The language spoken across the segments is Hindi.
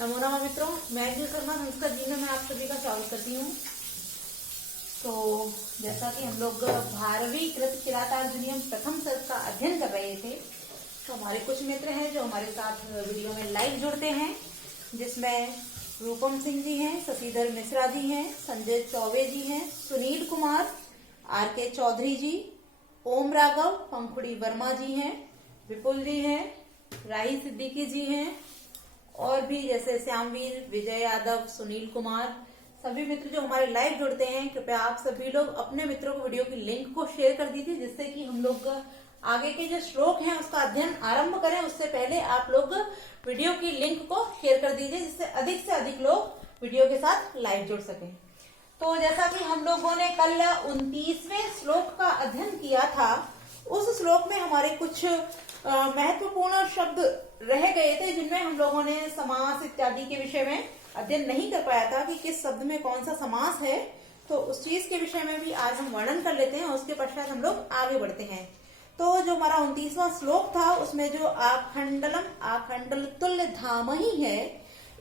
नमो नमः मित्रों, मैं शर्मा संस्कृत जी में मैं आप सभी का स्वागत करती हूँ। तो जैसा कि हम लोग 12वीं कृत किरातार्जुनीयम प्रथम सर्ग का अध्ययन कर रहे थे, तो हमारे कुछ मित्र हैं जो हमारे साथ वीडियो में लाइव जुड़ते हैं, जिसमें रूपम सिंह जी हैं, शशिधर मिश्रा जी हैं, संजय चौबे जी हैं, सुनील कुमार, RK चौधरी जी, ओम राघव, पंखुड़ी वर्मा जी हैं, विपुल जी हैं, राही सिद्दीकी जी हैं और भी जैसे श्यामवीर, विजय यादव, सुनील कुमार, सभी मित्र जो हमारे लाइव जुड़ते हैं, कृपया आप सभी लोग अपने मित्रों को वीडियो की लिंक को शेयर कर दीजिए, जिससे कि हम लोग आगे के जो श्लोक हैं उसका अध्ययन आरंभ करें। उससे पहले आप लोग वीडियो की लिंक को शेयर कर दीजिए, जिससे अधिक लोग वीडियो के साथ लाइव जुड़ सकें। तो जैसा कि हम लोगों ने कल 29वें श्लोक का अध्ययन किया था, उस श्लोक में हमारे कुछ महत्वपूर्ण शब्द रह गए थे, जिनमें हम लोगों ने समास इत्यादि के विषय में अध्ययन नहीं कर पाया था कि किस शब्द में कौन सा समास है। तो उस चीज के विषय में भी आज हम वर्णन कर लेते हैं और उसके पश्चात हम लोग आगे बढ़ते हैं। तो जो हमारा 29वां श्लोक था, उसमें जो आखंडलम आखंडल तुल्य धाम ही है,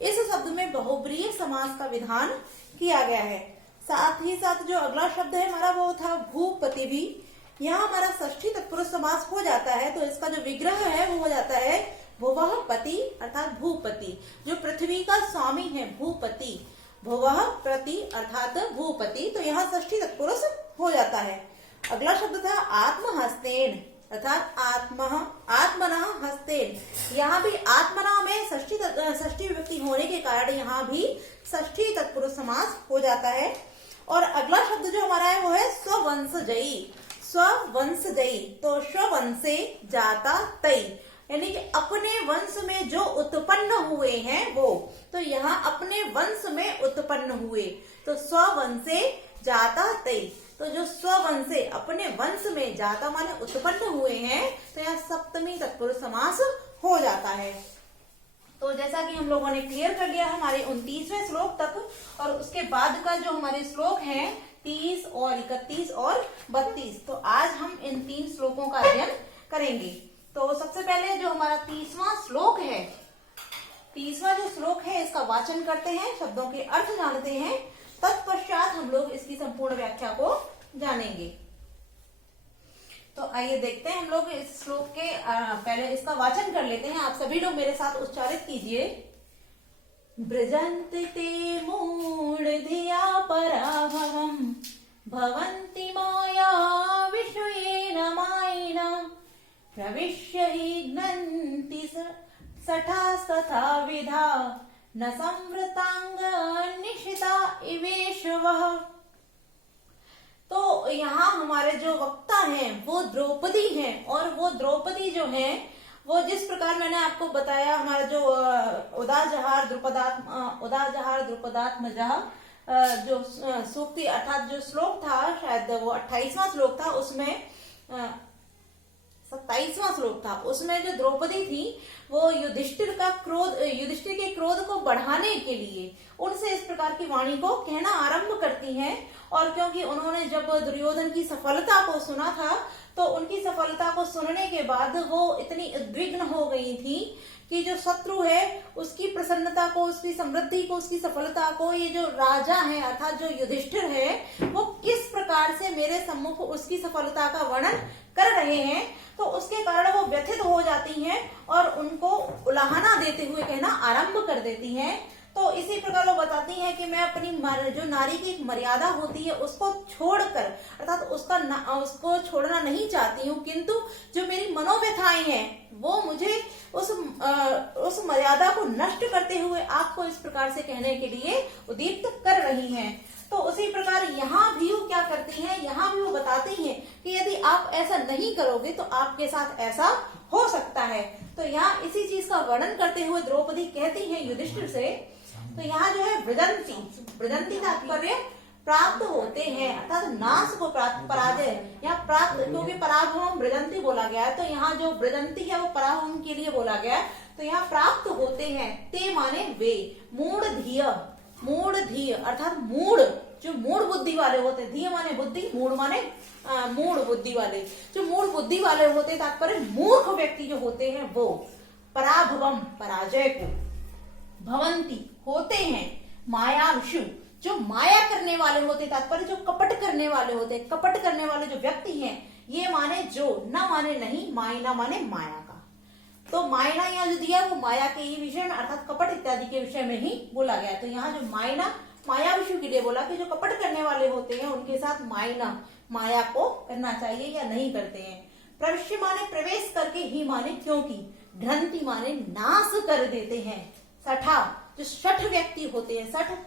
इस शब्द में बहुब्रीहि समास का विधान किया गया है। साथ ही साथ जो अगला शब्द है हमारा वो था भूपति भी। यहाँ हमारा षष्ठी तत्पुरुष समास हो जाता है, तो इसका जो विग्रह है वो हो जाता है भुवः पति अर्थात भूपति, जो पृथ्वी का स्वामी है भूपति, भुवः प्रति अर्थात भूपति, तो यहाँ षष्ठी तत्पुरुष हो जाता है। अगला शब्द था आत्महस्तेन अर्थात आत्मनः हस्तेन। यहाँ भी आत्मना में षष्ठी विभक्ति होने के कारण यहाँ भी षष्ठी तत्पुरुष समास हो जाता है। और अगला शब्द जो हमारा है वो है स्ववंशजयी। स्ववंशजयी, तो स्ववंशे जाता तई, यानी कि अपने वंश में जो उत्पन्न हुए हैं वो, तो यहाँ अपने वंश में उत्पन्न हुए, तो स्ववंशे जाता तई, तो जो स्ववंशे अपने वंश में जाता माने उत्पन्न हुए हैं, तो यहाँ सप्तमी तत्पुरुष समास हो जाता है। तो जैसा कि हम लोगों ने क्लियर कर लिया हमारे 29वें श्लोक तक, और उसके बाद का जो हमारे श्लोक हैं 30 और 31 और 32, तो आज हम इन 3 श्लोकों का अध्ययन करेंगे। तो सबसे पहले जो हमारा 30वां श्लोक है, 30वां जो श्लोक है इसका वाचन करते हैं, शब्दों के अर्थ जानते हैं, तत्पश्चात हम लोग इसकी संपूर्ण व्याख्या को जानेंगे। तो आइए देखते हैं हम लोग इस श्लोक के पहले इसका वाचन कर लेते हैं। आप सभी लोग मेरे साथ उच्चारित कीजिए। ब्रजन्ति ते मूढधिया पराभवम् भवन्ति माया विषयेन मायिनम् प्रविश्य हि घ्नन्ति सठास्तथा विधा न संवृतांग निशिता इवेशवः। तो यहाँ हमारे जो वक्ता हैं वो द्रौपदी हैं, और वो द्रौपदी जो है वो जिस प्रकार मैंने आपको बताया, हमारा जो उदाजहार द्रुपदात्मजः जो सूक्ति अर्थात जो श्लोक था, शायद वो 28वां श्लोक था, उसमें 27वां श्लोक था, उसमें जो द्रौपदी थी वो युधिष्ठिर के क्रोध को बढ़ाने के लिए उनसे इस प्रकार की वाणी को कहना आरंभ करती हैं। और क्योंकि उन्होंने जब दुर्योधन की सफलता को सुना था, तो उनकी सफलता को सुनने के बाद वो इतनी उद्विग्न हो गई थी कि जो शत्रु है उसकी प्रसन्नता को, उसकी समृद्धि को, उसकी सफलता को ये जो राजा है अर्थात जो युधिष्ठिर है वो किस प्रकार से मेरे सम्मुख उसकी सफलता का वर्णन कर रहे हैं, तो उसके कारण वो व्यथित हो जाती हैं और उनको उलाहना देते हुए कहना आरंभ कर देती हैं। तो इसी प्रकार वो बताती हैं कि मैं अपनी जो नारी की एक मर्यादा होती है उसको छोड़कर अर्थात उसको छोड़ना नहीं चाहती हूँ, किंतु जो मेरी मनोव्यथाएं हैं वो मुझे उस मर्यादा को नष्ट करते हुए आपको इस प्रकार से कहने के लिए उद्दीप्त कर रही हैं। तो उसी प्रकार यहाँ भी वो क्या करती हैं, यहाँ भी वो बताती हैं कि यदि आप ऐसा नहीं करोगे तो आपके साथ ऐसा हो सकता है। तो यहाँ इसी चीज का वर्णन करते हुए द्रौपदी कहती है युधिष्ठिर से, तो यहाँ जो है ब्रजंती तात्पर्य प्राप्त होते हैं अर्थात नाश को पराजय, यहाँ प्राप्त, क्योंकि पराभवम ब्रजंती बोला गया है, तो यहाँ जो ब्रजंती है वो पराभवम के लिए बोला गया है, तो यहाँ प्राप्त होते हैं। ते माने वे, मूढ़ धीय अर्थात मूढ़, जो मूढ़ बुद्धि वाले होते, धीय माने बुद्धि, मूढ़ माने मूढ़ बुद्धि वाले, जो मूढ़ बुद्धि वाले होते, तात्पर्य मूर्ख व्यक्ति जो होते हैं वो, पराभवम पराजय को, भवंती होते हैं, मायाविषु जो माया करने वाले होते, तात्पर्य जो कपट करने वाले होते, कपट करने वाले जो व्यक्ति हैं, ये माने जो, न माने नहीं, मायना माने माया का। तो मायना यहाँ जो दिया वो माया के ही विषय में अर्थात कपट इत्यादि के विषय में ही बोला गया। तो यहाँ जो मायना मायाविषु के लिए बोला कि जो कपट करने वाले होते हैं उनके साथ मायना माया को करना चाहिए या नहीं करते हैं। प्रविश्य माने प्रवेश करके, ही माने क्योंकि, घ्रंति माने नाश कर देते हैं। सठा जो सठ व्यक्ति होते हैं, सठ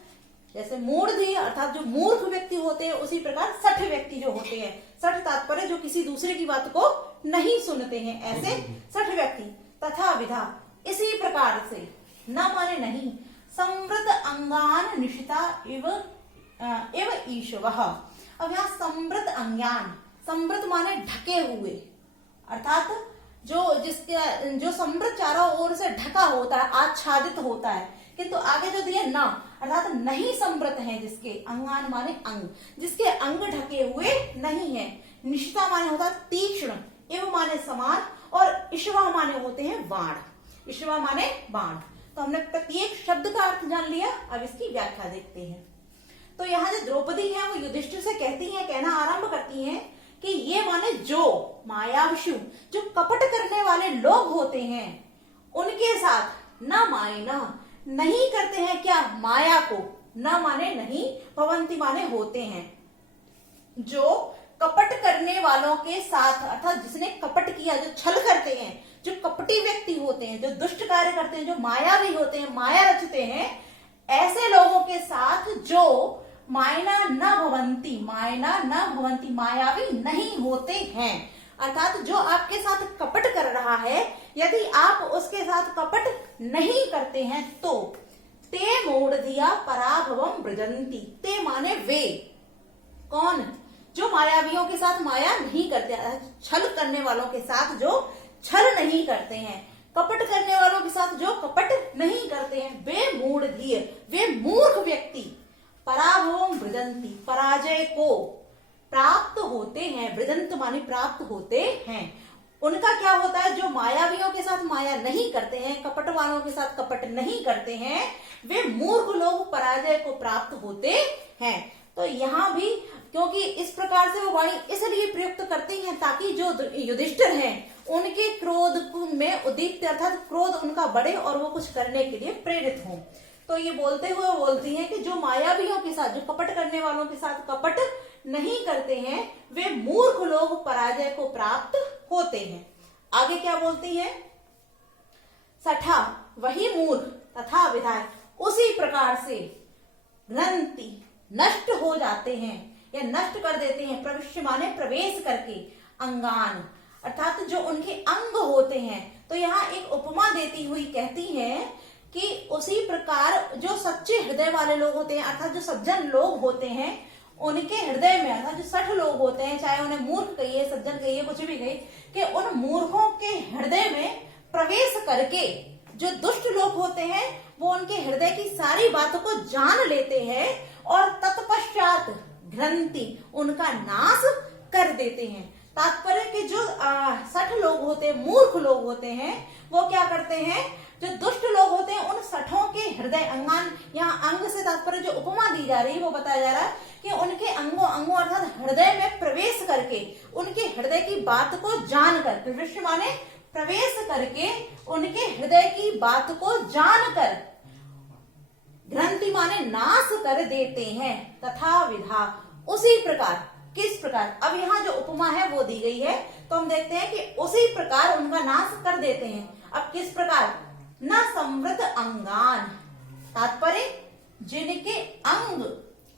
जैसे मूढ़ अर्थात जो मूर्ख व्यक्ति होते हैं, उसी प्रकार सठ व्यक्ति जो होते हैं, सठ तात्पर्य जो किसी दूसरे की बात को नहीं सुनते हैं, ऐसे सठ व्यक्ति। तथा विधा इसी प्रकार से, न माने नहीं, संवृत अंगान निशिता इव ईशवः। अब यहाँ संवृत अंगान, संवृत माने ढके हुए, अर्थात जो संवृत चारों ओर से ढका होता है, आच्छादित होता है, किंतु आगे जो दिया ना अर्थात नहीं संवृत है, जिसके अंगान माने अंग, जिसके अंग ढके हुए नहीं है। निशिता माने होता है तीक्ष्ण, एवं माने समान, और ईश्वा माने होते हैं बाण, ईश्वा माने बाण। तो हमने प्रत्येक शब्द का अर्थ जान लिया, अब इसकी व्याख्या देखते हैं। तो यहाँ जो द्रौपदी है वो युधिष्ठिर से कहती है, कहना आरंभ करती है कि ये माने जो मायाविषु जो कपट करने वाले लोग होते हैं उनके साथ न मायना नहीं करते हैं, क्या माया को, न माने नहीं, भवंती माने होते हैं। जो कपट करने वालों के साथ अर्थात जिसने कपट किया, जो छल करते हैं, जो कपटी व्यक्ति होते हैं, जो दुष्ट कार्य करते हैं, जो मायावी होते हैं, माया रचते हैं, ऐसे लोगों के साथ जो मायना न भवंती, मायना न भवंती मायावी नहीं होते हैं। अर्थात जो आपके साथ कपट कर रहा है, यदि आप उसके साथ कपट नहीं करते हैं तो ते मूढ़धिया पराभवम ब्रजंती। ते माने वे, कौन, जो मायावियों के साथ माया नहीं करते, छल करने वालों के साथ जो छल नहीं करते हैं, कपट करने वालों के साथ जो कपट नहीं करते हैं, वे मूढ़धिय वे मूर्ख व्यक्ति पराभवम ब्रजंती पराजय को प्राप्त होते हैं। ब्रजंत माने प्राप्त होते हैं। उनका क्या होता है, जो मायावियों के साथ माया नहीं करते हैं, कपट वालों के साथ कपट नहीं करते हैं, वे मूर्ख लोग पराजय को प्राप्त होते हैं। तो यहाँ भी क्योंकि इस प्रकार से वो वाणी इसलिए प्रयुक्त करती हैं ताकि जो युधिष्ठिर हैं उनके क्रोध में उद्दीप्त अर्थात क्रोध उनका बढ़े और वो कुछ करने के लिए प्रेरित हों। तो ये बोलते हुए बोलती हैं कि जो मायावियों के साथ, जो कपट करने वालों के साथ कपट नहीं करते हैं, वे मूर्ख लोग पराजय को प्राप्त होते हैं। आगे क्या बोलती है, सठा वही मूर्ख तथा विधाय उसी प्रकार से ग्रंथि नष्ट हो जाते हैं या नष्ट कर देते हैं। प्रविश्य माने प्रवेश करके, अंगान अर्थात जो उनके अंग होते हैं। तो यहाँ एक उपमा देती हुई कहती है कि उसी प्रकार जो सच्चे हृदय वाले लोग होते हैं, अर्थात जो सज्जन लोग होते हैं, उनके हृदय में अर्थात जो सठ लोग होते हैं, चाहे उन्हें मूर्ख कहिए, सज्जन कहिए, कुछ भी कहिए, कि उन मूर्खों के हृदय में प्रवेश करके जो दुष्ट लोग होते हैं वो उनके हृदय की सारी बातों को जान लेते हैं और तत्पश्चात ग्रंथि उनका नाश कर देते हैं। तात्पर्य कि जो सठ लोग होते हैं, मूर्ख लोग होते हैं, वो क्या करते हैं, जो दुष्ट लोग होते हैं उन सठों के हृदय, अंगान, यहाँ अंग से तात्पर्य जो उपमा दी जा रही है वो बताया जा रहा है कि उनके अंगों अर्थात हृदय में प्रवेश करके उनके हृदय की बात को जानकर, प्रविश्य माने प्रवेश करके उनके हृदय की बात को जानकर, ग्रंथि माने नाश कर देते हैं। तथा विधा उसी प्रकार, किस प्रकार, अब यहाँ जो उपमा है वो दी गई है, तो हम देखते हैं कि उसी प्रकार उनका नाश कर देते हैं। अब किस प्रकार, न संवृत अंगान, तात्पर्य जिनके अंग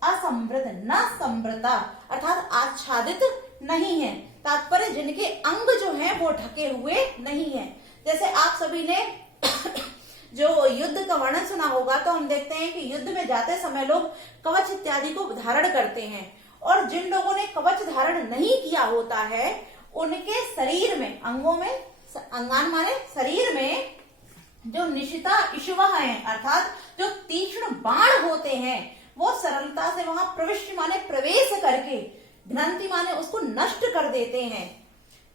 असंवृत, न संवृता अर्थात आच्छादित नहीं है, तात्पर्य जिनके अंग जो है वो ढके हुए नहीं है। जैसे आप सभी ने जो युद्ध का वर्णन सुना होगा, तो हम देखते हैं कि युद्ध में जाते समय लोग कवच इत्यादि को धारण करते हैं, और जिन लोगों ने कवच धारण नहीं किया होता है उनके शरीर में, अंगों में, अंगान माने शरीर में जो निशिता इशुवा है अर्थात जो तीक्ष्ण बाण होते हैं वो सरलता से वहां प्रविष्ट माने प्रवेश करके, ग्रंथि माने उसको नष्ट कर देते हैं।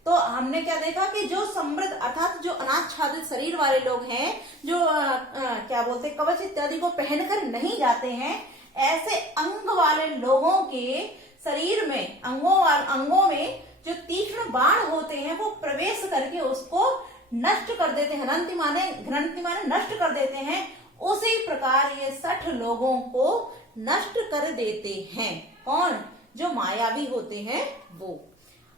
तो हमने क्या देखा कि जो समृद्ध अर्थात जो अनाच्छादित शरीर वाले लोग हैं, जो क्या बोलते हैं, कवच इत्यादि को पहनकर नहीं जाते हैं, ऐसे अंग वाले लोगों के शरीर में, अंगों में जो तीक्ष्ण बाण होते हैं वो प्रवेश करके उसको नष्ट कर देते हैं, घ्रंति माने नष्ट कर देते हैं। उसी प्रकार ये 60 लोगों को नष्ट कर देते हैं। कौन? जो मायावी होते हैं वो।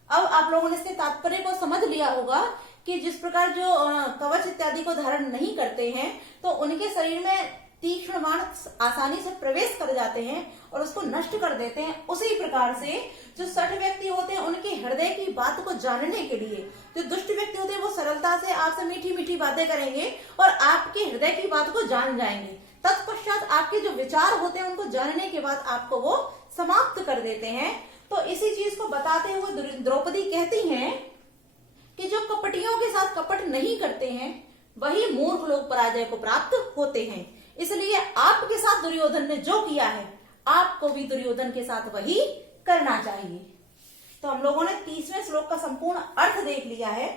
अब आप लोगों ने इसके तात्पर्य को समझ लिया होगा कि जिस प्रकार जो कवच इत्यादि को धारण नहीं करते हैं तो उनके शरीर में तीक्ष्ण बाण आसानी से प्रवेश कर जाते हैं और उसको नष्ट कर देते हैं। उसी प्रकार से जो 60 व्यक्ति होते हैं उनके हृदय की बात को जानने के लिए, जो दुष्ट व्यक्ति होते हैं वो सरलता से आपसे मीठी मीठी बातें करेंगे और आपके हृदय की बात को जान जाएंगे। तत्पश्चात आपके जो विचार होते हैं उनको जानने के बाद आपको वो समाप्त कर देते हैं। तो इसी चीज को बताते हुए द्रौपदी कहती हैं कि जो कपटियों के साथ कपट नहीं करते हैं वही मूर्ख लोग पराजय को प्राप्त होते हैं। इसलिए आपके साथ दुर्योधन ने जो किया है आपको भी दुर्योधन के साथ वही करना चाहिए। तो हम लोगों ने 30वें श्लोक का संपूर्ण अर्थ देख लिया है।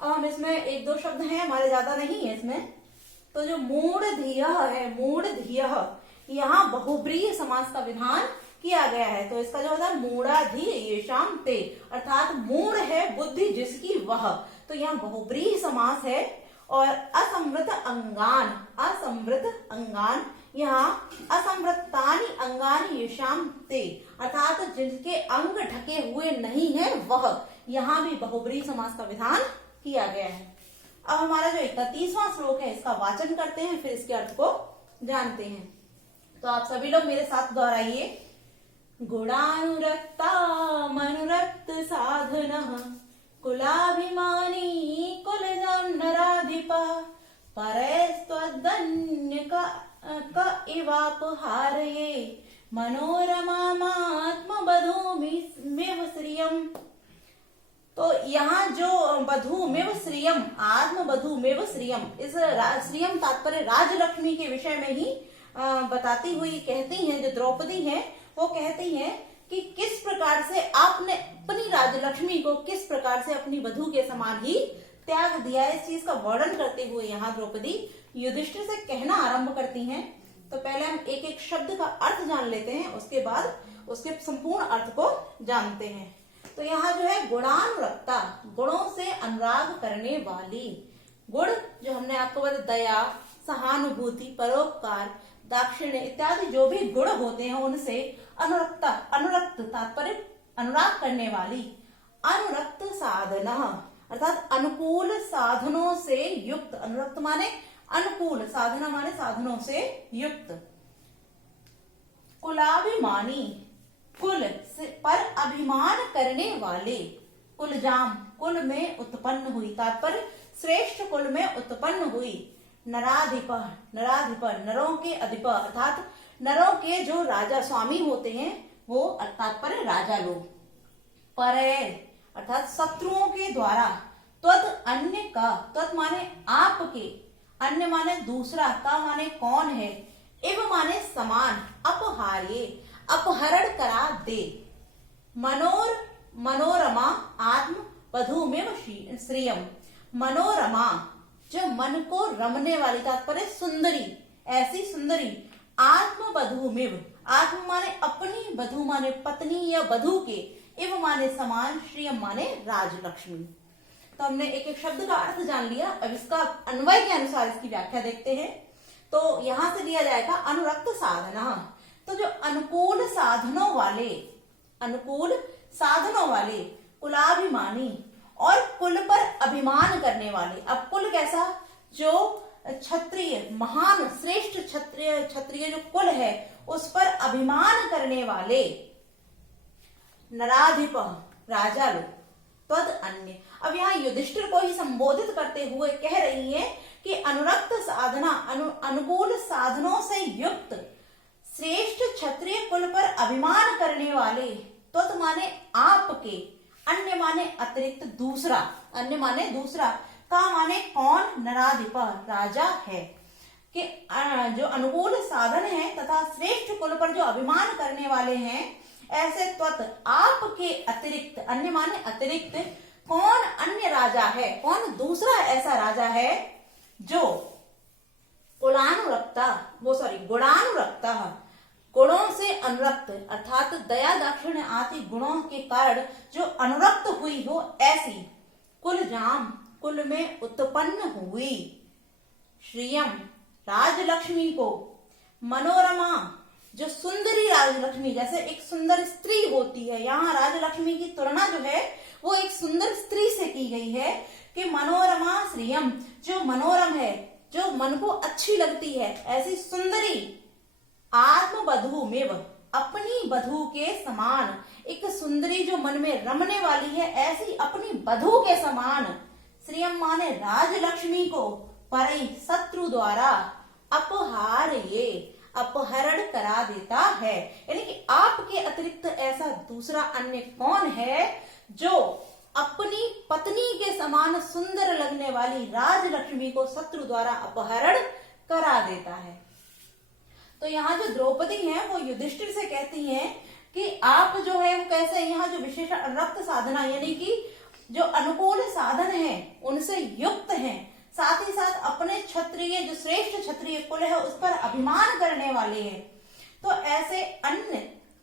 अब हम इसमें 1-2 शब्द हैं, हमारे ज्यादा नहीं है इसमें। तो जो मूढ़धियः है, मूढ़धियः, यहाँ बहुब्रीहि समास का विधान किया गया है। तो इसका जो होता है मूढ़ाधि येषाम ते, अर्थात मूढ़ है बुद्धि जिसकी वह, तो यहाँ बहुब्रीहि समास है। और असंवृत अंगान, असंवृत अंगान, यहाँ असंवृत्तानि अंगानि येषाम ते, अर्थात जिनके अंग ढके हुए नहीं है वह, यहाँ भी बहुब्रीहि समास का विधान किया गया है। अब हमारा जो 31वां श्लोक है इसका वाचन करते हैं, फिर इसके अर्थ को जानते हैं। तो आप सभी लोग मेरे साथ दोहराइए। गुणानुरक्ता मनुरक्त साधनः कुलाभिमानी कुलजन्नराधिपः परैस्त्वदन्य क इवापहारये मनोरमात्मबधूमिव श्रियम्। तो यहाँ जो बधूमिव श्रियम, आत्मबधूमिव श्रियम, इस श्रियम तात्पर्य राजलक्ष्मी के विषय में ही बताती हुई कहती हैं, जो द्रौपदी हैं वो कहती हैं कि किस प्रकार से आपने अपनी राजलक्ष्मी को किस प्रकार से अपनी वधू के समान ही त्याग दिया। इस चीज का वर्णन करते हुए यहाँ द्रौपदी युधिष्ठिर से कहना आरंभ करती हैं। तो पहले हम एक एक शब्द का अर्थ जान लेते हैं, उसके बाद उसके संपूर्ण अर्थ को जानते हैं। तो यहाँ जो है गुणानुरक्ता, गुणों से अनुराग करने वाली। गुण जो हमने आपको बताया, दया, सहानुभूति, परोपकार, दाक्षिण्य इत्यादि जो भी गुण होते हैं उनसे अनुरक्ता, अनुरक्त तात्पर्य अनुराग करने वाली। अनुरक्त साधना अर्थात अनुकूल साधनों से युक्त, अनुरक्त माने अनुकूल, साधना माने साधनों से युक्त। कुलाभिमानी, कुल पर अभिमान करने वाले। कुलजाम, कुल में उत्पन्न हुई, तात्पर्य श्रेष्ठ कुल में उत्पन्न हुई। नराधिप, नराधिप नरों के अधिप, अर्थात नरों के जो राजा स्वामी होते हैं वो, तात्पर्य राजा लोग। परैर अर्थात शत्रुओं के द्वारा। त्वद अन्य का, त्वद माने आपके, अन्य माने दूसरा, का माने कौन है, इव माने समान, अपहार्य अपहरण करा दे। मनोरमा आत्म वधूमिव श्रियम, मनोरमा जो मन को रमने वाली, तात्पर्य सुंदरी, ऐसी सुंदरी। आत्म वधूमिव, आत्म माने अपनी, वधू माने पत्नी या वधू के, इव माने समान, श्रियम माने राजलक्ष्मी। तो हमने एक एक शब्द का अर्थ जान लिया। अब इसका अन्वय के अनुसार इसकी व्याख्या देखते हैं। तो यहां से लिया जाएगा अनुरक्त साधना, तो जो अनुकूल साधनों वाले, अनुकूल साधनों वाले, कुलाभिमानी और कुल पर अभिमान करने वाले। अब कुल कैसा, जो क्षत्रिय, महान श्रेष्ठ क्षत्रिय जो कुल है उस पर अभिमान करने वाले। नराधिप राजा लोग। त्वद अन्य, अब यहाँ युधिष्ठिर को ही संबोधित करते हुए कह रही है कि अनुरक्त साधना, अनुकूल साधनों से युक्त श्रेष्ठ क्षत्रिय कुल पर अभिमान करने वाले। त्वद माने आपके, अन्य माने अतिरिक्त दूसरा, अन्य माने दूसरा, का माने कौन, नराधिप राजा है। कि जो अनुकूल साधन है तथा श्रेष्ठ कुल पर जो अभिमान करने वाले हैं, ऐसे त्वत आपके अतिरिक्त, अन्य माने अतिरिक्त, कौन अन्य राजा है, कौन दूसरा ऐसा राजा है जो गुणानुरक्ता गुणों से अनुरक्त अर्थात दया दाक्षिण्य आदि गुणों के कारण जो अनुरक्त हुई हो, ऐसी कुलजाम कुल में उत्पन्न हुई श्रियम राजलक्ष्मी को, मनोरमा जो सुंदरी राजलक्ष्मी, जैसे एक सुंदर स्त्री होती है, यहाँ राजलक्ष्मी की तुलना जो है वो एक सुंदर स्त्री से की गई है कि मनोरमा श्रियम जो मनोरम है, जो मन को अच्छी लगती है, ऐसी सुंदरी आत्मवधू में अपनी वधू के समान, एक सुंदरी जो मन में रमने वाली है, ऐसी अपनी वधू के समान श्रियम माने राजलक्ष्मी को परई शत्रु द्वारा अपहरण करा देता है। यानी कि आपके अतिरिक्त ऐसा दूसरा अन्य कौन है जो अपनी पत्नी के समान सुंदर लगने वाली राजलक्ष्मी को शत्रु द्वारा अपहरण करा देता है। तो यहाँ जो द्रौपदी है वो युधिष्ठिर से कहती हैं कि आप जो है वो कैसे, यहाँ जो विशेष अनुरक्त साधना यानी कि जो अनुकूल साधन है उनसे युक्त हैं, साथ ही साथ अपने क्षत्रिय जो श्रेष्ठ क्षत्रिय कुल है उस पर अभिमान करने वाले हैं। तो ऐसे अन्य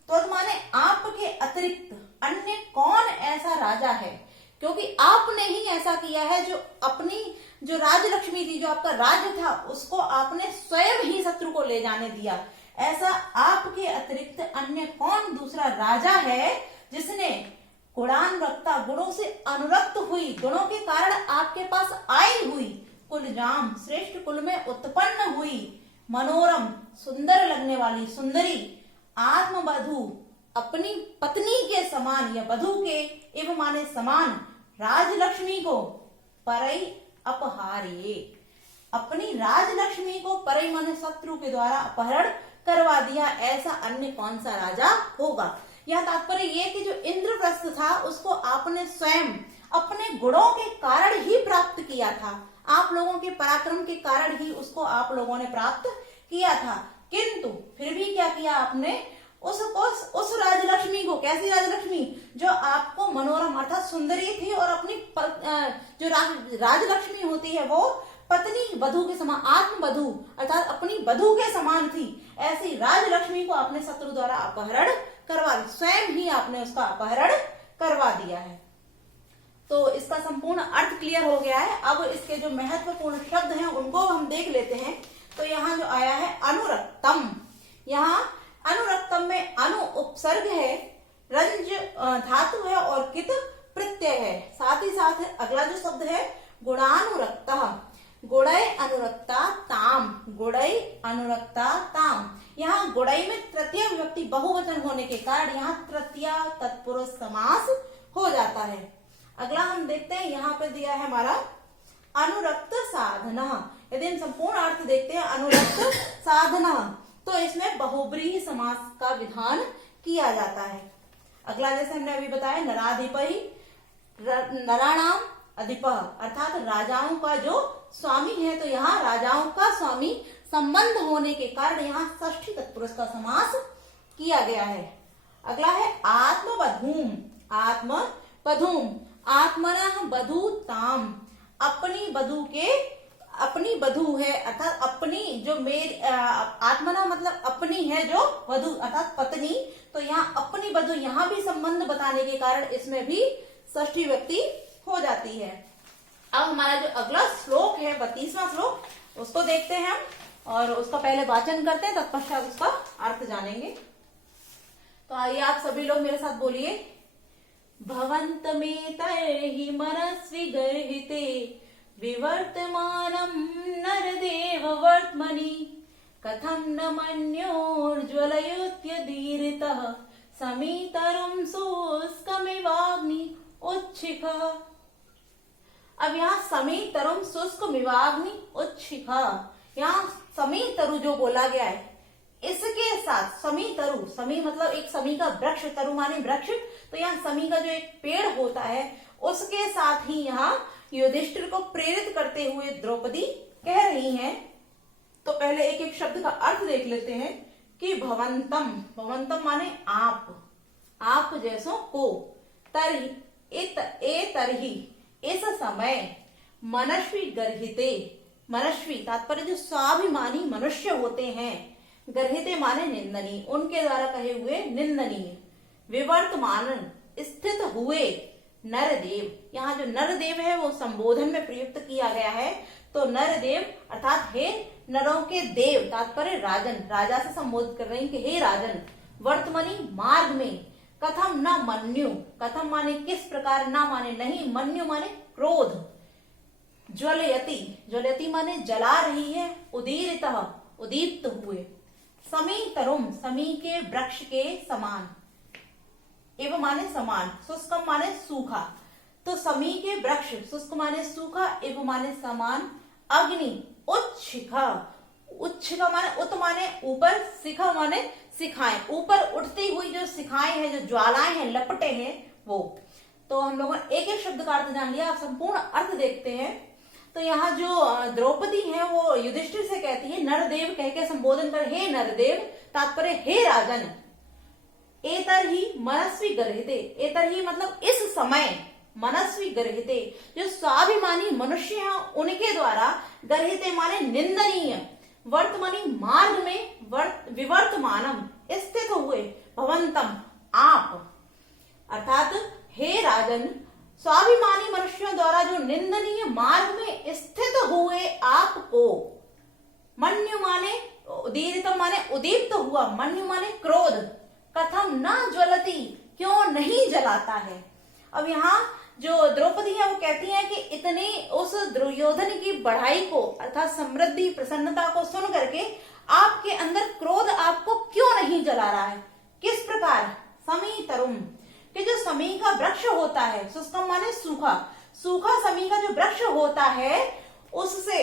तो माने आपके अतिरिक्त अन्य कौन ऐसा राजा है, क्योंकि आपने ही ऐसा किया है जो अपनी जो राजलक्ष्मी थी, जो आपका राज्य था, उसको आपने स्वयं ही शत्रु को ले जाने दिया। ऐसा आपके अतिरिक्त अन्य कौन दूसरा राजा है जिसने गुणानुरक्ता गुणों से अनुरक्त हुई, गुणों के कारण आपके पास आई हुई, कुलजाम श्रेष्ठ कुल में उत्पन्न हुई, मनोरम सुंदर लगने वाली सुंदरी, आत्मवधू अपनी पत्नी के समान या वधू के एवं माने समान राजलक्ष्मी को परई अपहार्ये, अपनी राजलक्ष्मी को परई माने शत्रु के द्वारा अपहरण करवा दिया। ऐसा अन्य कौन सा राजा होगा। यह तात्पर्य ये कि जो इंद्रप्रस्थ था उसको आपने स्वयं अपने गुणों के कारण ही प्राप्त किया था, आप लोगों के पराक्रम के कारण ही उसको आप लोगों ने प्राप्त किया था, किंतु फिर भी क्या किया आपने, उस राजलक्ष्मी को, कैसी राजलक्ष्मी जो आपको मनोरम अर्थात सुंदरी थी और अपनी जो राजलक्ष्मी होती है वो पत्नी वधू के समान, आत्मवधू अर्थात अपनी वधू के समान थी, ऐसी राजलक्ष्मी को आपने शत्रु द्वारा अपहरण करवा दिया, स्वयं ही आपने उसका अपहरण करवा दिया है। तो इसका संपूर्ण अर्थ क्लियर हो गया है। अब इसके जो महत्वपूर्ण शब्द हैं उनको हम देख लेते हैं। तो यहाँ जो आया है अनुरक्तम, यहाँ अनुरक्तम में अनु उपसर्ग है, रंज धातु है और कित प्रत्यय है। साथ ही साथ अगला जो शब्द है गुणानुरक्ता, गुणय अनुरक्ता ताम, गुणय अनुरक्ता ताम। यहाँ गुणय में तृतीय विभक्ति बहुवचन होने के कारण यहाँ तृतीय तत्पुरुष समास हो जाता है। अगला हम देखते हैं, यहाँ पे दिया है हमारा अनुरक्त साधना। यदि हम संपूर्ण अर्थ देखते हैं अनुरक्त साधना, तो इसमें बहुब्रीहि समास का विधान किया जाता है। अगला जैसे हमने अभी बताया नराधिपहि, नराणाम अधिपः अर्थात राजाओं का जो स्वामी है, तो यहाँ राजाओं का स्वामी संबंध होने के कारण यहाँ षष्ठी तत्पुरुष का समास किया गया है। अगला है आत्मवधूम, आत्मवधूम आत्मनः वधू ताम, अपनी वधू के, अपनी वधू है अर्थात अपनी जो मेरी, आत्मना मतलब अपनी है जो वधू अर्थात पत्नी, तो यहाँ अपनी वधू यहाँ भी संबंध बताने के कारण इसमें भी षष्ठी व्यक्ति हो जाती है। अब हमारा जो अगला श्लोक है 32वां श्लोक, उसको देखते हैं हम और उसका पहले वाचन करते हैं, तत्पश्चात उसका अर्थ जानेंगे। तो आइए आप सभी लोग मेरे साथ बोलिए। भवन्तमेतैहि मनस्वी गर्हिते विवर्तमानं नरदेव वर्त्मनि, कथं न मन्योर्ज्वलयुत्यदीरितः समीतरुं शुष्कमिवाग्नि उच्छिखः। अब यहाँ समीतरुं शुष्कमिवाग्नि उच्छिखः, यहाँ समीतरु जो बोला गया है इसके साथ समीतरु, समी मतलब एक समी का वृक्ष, तरु माने वृक्ष, तो यहाँ समी का जो एक पेड़ होता है उसके साथ ही यहाँ युधिष्ठिर को प्रेरित करते हुए द्रौपदी कह रही हैं। तो पहले एक एक शब्द का अर्थ देख लेते हैं कि भवंतम, भवंतम माने आप जैसों को, एतर्हि इस समय मनस्वी गर्हिते, मनस्वी तात्पर्य जो स्वाभिमानी मनुष्य होते हैं, गर्हिते माने निंदनीय, उनके द्वारा कहे हुए निंदनीय, विवर्तमान स्थित हुए नरदेव, यहाँ जो नरदेव है वो संबोधन में प्रयुक्त किया गया है। तो नरदेव अर्थात हे नरों के देव, तात्पर्य राजन, राजा से संबोधित कर रहे हैं कि हे राजन, वर्तमानी मार्ग में कथम न मन्यु, कथम माने किस प्रकार, ना माने नहीं, मन्यु माने क्रोध, ज्वलयति, ज्वलयति माने जला रही है, उदीरितः उदीप्त हुए, समीतरुम समी के वृक्ष के समान, एवं माने समान, शुष्कम माने सूखा, तो समी के वृक्ष, शुष्क माने सूखा, एवं माने समान, अग्नि उच्छिखा, उच्छिखा माने उत माने ऊपर, शिखा माने शिखाएं, ऊपर उठती हुई जो शिखाएं हैं, जो ज्वालाएं हैं, लपटे हैं वो। तो हम लोगों ने एक एक शब्द का अर्थ जान लिया, आप संपूर्ण अर्थ देखते हैं। तो यहाँ जो द्रौपदी है वो युधिष्ठिर से कहती है, नरदेव कह के संबोधन कर, हे नरदेव तात्पर्य हे राजन, एतर्हि मनस्वी गर्हिते, एतर्हि मतलब इस समय, मनस्वी गर्हिते जो स्वाभिमानी मनुष्य हैं उनके द्वारा, गर्हिते माने निंदनीय, वर्तमानी मार्ग में विवर्तमानम स्थित हुए, भवंतम आप, अर्थात हे राजन, स्वाभिमानी मनुष्यों द्वारा जो निंदनीय मार्ग में स्थित हुए आपको, मन्यु माने उदीरितम माने उदीप्त हुआ, मन्यु माने क्रोध, कथम न ज्वलती क्यों नहीं जलाता है। अब यहाँ जो द्रौपदी है वो कहती है कि इतनी उस दुर्योधन की बढ़ाई को अर्थात समृद्धि प्रसन्नता को सुन करके आपके अंदर क्रोध आपको क्यों नहीं जला रहा है, किस प्रकार, समीतरुम कि जो समी का वृक्ष होता है, शुष्कम माने सूखा, सूखा समी का जो वृक्ष होता है उससे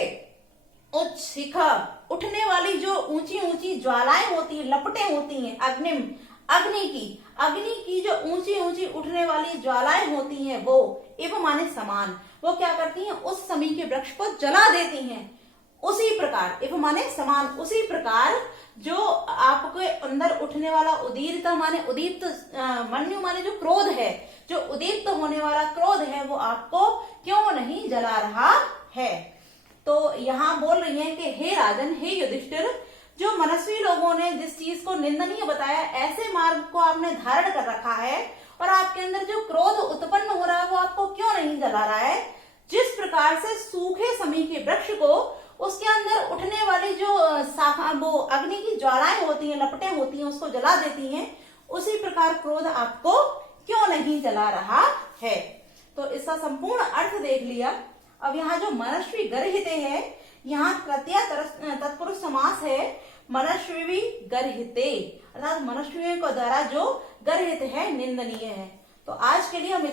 उच्छिखा उठने वाली जो ऊंची ऊंची ज्वालाएं होती है, लपटें होती हैं, अग्निम अग्नि की जो ऊंची ऊंची उठने वाली ज्वालाएं होती हैं वो, एवं माने समान, वो क्या करती हैं, उस समी के वृक्ष को जला देती हैं। उसी प्रकार, एवं माने समान, उसी प्रकार जो आपके अंदर उठने वाला उदीरता माने उदीप्त, मन्यु माने जो क्रोध है, जो उदीप्त होने वाला क्रोध है वो आपको क्यों नहीं जला रहा है। तो यहाँ बोल रही है कि हे राजन, हे युधिष्ठिर, जो मनस्वी लोगों ने जिस चीज को निंदनीय बताया, ऐसे मार्ग को आपने धारण कर रखा है और आपके अंदर जो क्रोध उत्पन्न हो रहा है वो आपको क्यों नहीं जला रहा है। जिस प्रकार से सूखे समी के वृक्ष को उसके अंदर उठने वाली जो शाखा, वो अग्नि की ज्वालाएं होती हैं, लपटें होती हैं, उसको जला देती हैं, उसी प्रकार क्रोध आपको क्यों नहीं जला रहा है। तो इसका संपूर्ण अर्थ देख लिया। अब यहाँ जो मनस्वी गर्हिते है, यहाँ तृतीया तत्पुरुष समास है, मनस्वी गर्हिते अर्थात मनस्वियों के द्वारा जो गर्हित है, निंदनीय है। तो आज के लिए हम